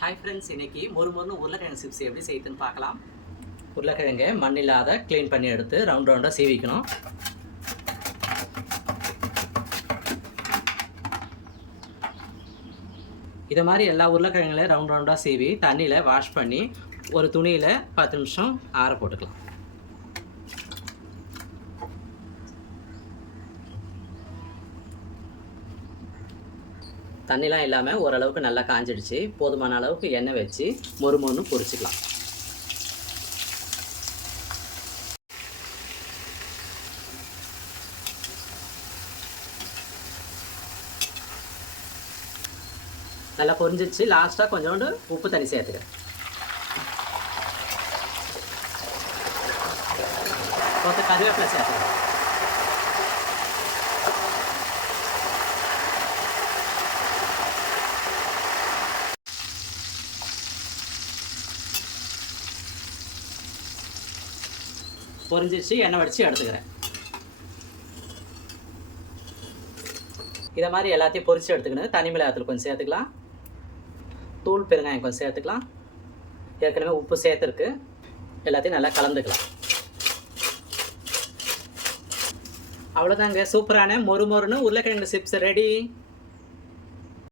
Hi friends, இன்றைக்கி மொறு உருளைக்கிழங்கு சிப்ஸ் எப்படி செய்யுதுன்னு பார்க்கலாம். உருளைக்கிழங்கை மண் இல்லாத க்ளீன் பண்ணி எடுத்து ரவுண்டாக சீவிக்கணும். இதை மாதிரி எல்லா உருளைக்கிழங்குலையும் ரவுண்டாக சீவி தண்ணியில் வாஷ் பண்ணி ஒரு துணியில் 10 நிமிஷம் ஆற போட்டுக்கலாம். தண்ணிலாம் இல்லாமல் ஓரளவுக்கு நல்லா காஞ்சிடுச்சு. போதுமான அளவுக்கு எண்ணெய் வச்சு மொறு பொரிச்சிக்கலாம். நல்லா பொரிஞ்சிச்சு. லாஸ்ட்டாக கொஞ்சோண்டு உப்பு தண்ணி சேர்த்துக்கிறேன். கொஞ்சம் கருவேப்பிலை சேர்த்துக்கிறேன். பொரிஞ்சிச்சு. எண்ணெய் வடித்து எடுத்துக்கிறேன். இதை மாதிரி எல்லாத்தையும் பொரித்து எடுத்துக்கணும். தனி மிளகாத்தூள் கொஞ்சம் சேர்த்துக்கலாம். தூள் பெருங்காயம் கொஞ்சம் சேர்த்துக்கலாம். ஏற்கனவே உப்பு சேர்த்துருக்கு. எல்லாத்தையும் நல்லா கலந்துக்கலாம். அவ்வளோதாங்க, சூப்பரான மொறுன்னு உருளைக்கிழங்கு சிப்ஸ் ரெடி.